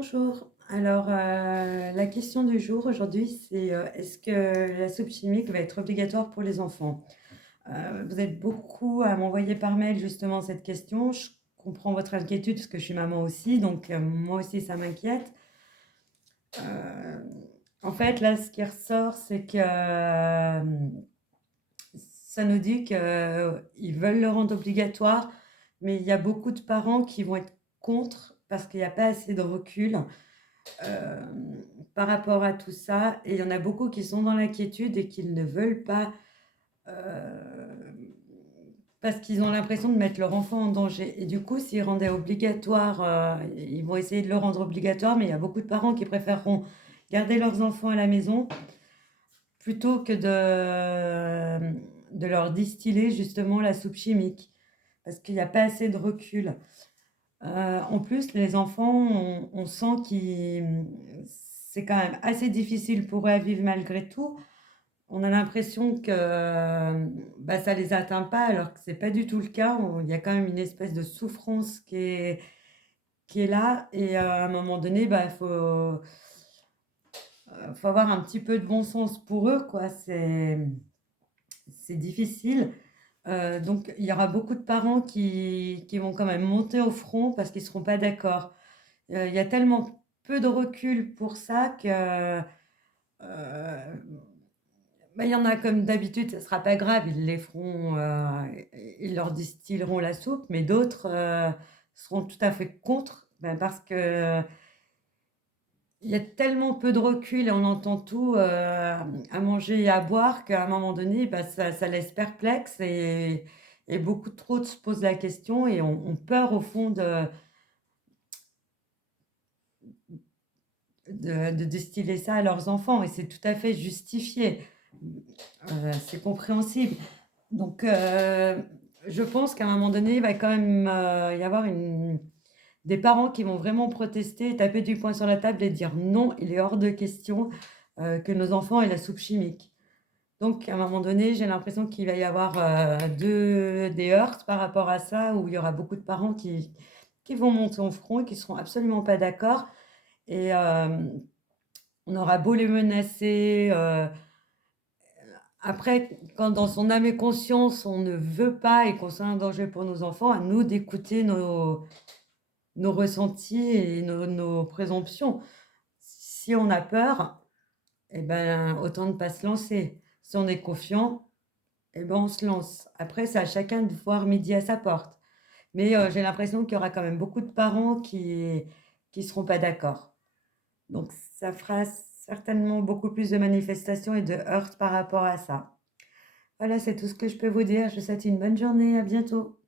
Bonjour. Alors, la question du jour aujourd'hui, c'est, est-ce que la soupe chimique va être obligatoire pour les enfants? Vous êtes beaucoup à m'envoyer par mail justement cette question. Je comprends votre inquiétude parce que je suis maman aussi, donc moi aussi ça m'inquiète. Heu, En fait, là, ce qui ressort, c'est que, ça nous dit qu'ils veulent le rendre obligatoire, mais il y a beaucoup de parents qui vont être contre parce qu'il y a pas assez de recul. Par rapport à tout ça et il y en a beaucoup qui sont dans l'inquiétude et qui ne veulent pas, parce qu'ils ont l'impression de mettre leur enfant en danger et du coup, s'ils rendaient obligatoire, ils vont essayer de le rendre obligatoire, mais il y a beaucoup de parents qui préféreront garder leurs enfants à la maison plutôt que de leur distiller justement la soupe chimique, parce qu'il y a pas assez de recul. En plus, les enfants, on sent c'est quand même assez difficile pour eux à vivre malgré tout. On a l'impression que, bah, ça les atteint pas alors que c'est pas du tout le cas. Il y a quand même une espèce de souffrance qui est là et à un moment donné, bah, faut avoir un petit peu de bon sens pour eux, quoi. C'est difficile. Donc il y aura beaucoup de parents qui vont quand même monter au front parce qu'ils seront pas d'accord. Il y a tellement peu de recul pour ça que, bah, il y en a comme d'habitude, ça sera pas grave, ils les feront, ils leur distilleront la soupe, mais d'autres, seront tout à fait contre, parce qu'il y a tellement peu de recul et on entend tout, à manger et à boire qu'à un moment donné, bah, ça laisse perplexe et beaucoup trop se posent la question et ont peur au fond de distiller ça à leurs enfants et c'est tout à fait justifié. C'est compréhensible. Donc je pense qu'à un moment donné, il va quand même, y avoir des parents qui vont vraiment protester, taper du poing sur la table et dire: «Non, il est hors de question, que nos enfants aient la soupe chimique». Donc à un moment donné, j'ai l'impression qu'il va y avoir, des heurts par rapport à ça, où il y aura beaucoup de parents qui vont monter au front et qui seront absolument pas d'accord et on aura beau les menacer, après quand dans son âme et conscience, on ne veut pas et qu'on sent un danger pour nos enfants, à nous d'écouter nos ressentis et nos présomptions. Si on a peur, et ben, autant ne pas se lancer. Si on est confiant, et ben, on se lance. Après, c'est à chacun de voir midi à sa porte. Mais j'ai l'impression qu'il y aura quand même beaucoup de parents qui seront pas d'accord. Donc ça fera certainement beaucoup plus de manifestations et de heurts par rapport à ça. Voilà, c'est tout ce que je peux vous dire. Je vous souhaite une bonne journée. À bientôt.